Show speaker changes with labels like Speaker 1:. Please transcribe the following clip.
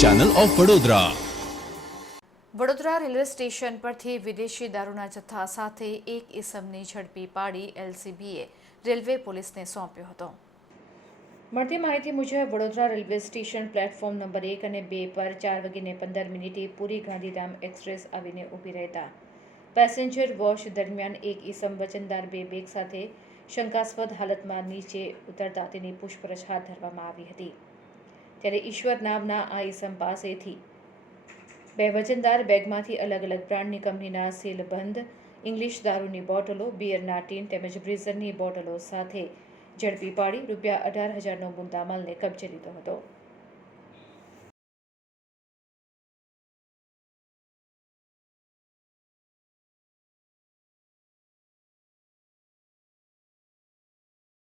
Speaker 1: Channel of Vadodara
Speaker 2: Vadodara railway station પરથી વિદેશી દારૂના જથ્થા સાથે એક ઇસમને ઝડપી પાડી એલસીબીએ રેલવે પોલીસને સોંપ્યો હતો. મળતી માહિતી મુજબ, Vadodara railway station platform number એક અને બે પર ચાર વાગીને પંદર મિનિટે પૂરી ગાંધીધામ એક્સપ્રેસ આવીને ઊભી રહેતા. પેસેન્જર વોશ દરમિયાન એક ઇસમ વચનદાર બે બેગ સાથે શંકાસ્પદ હાલતમાં નીચે ઉતરતા તેની પૂછપરછ હાથ ધરવામાં આવી હતી. ત્યારે ઈશ્વર નામના આ ઇસમ પાસેથી બે વજનદાર બેગમાંથી અલગ અલગ બ્રાન્ડની કંપનીના સીલબંધ, ઇંગ્લિશ દારૂની બોટલો બિયરના ટીન તેમજ બ્રીઝરની બોટલો સાથે ઝડપી પાડી રૂપિયા અઢાર હજારનો મુદ્દામાલને કબજે લીધો હતો.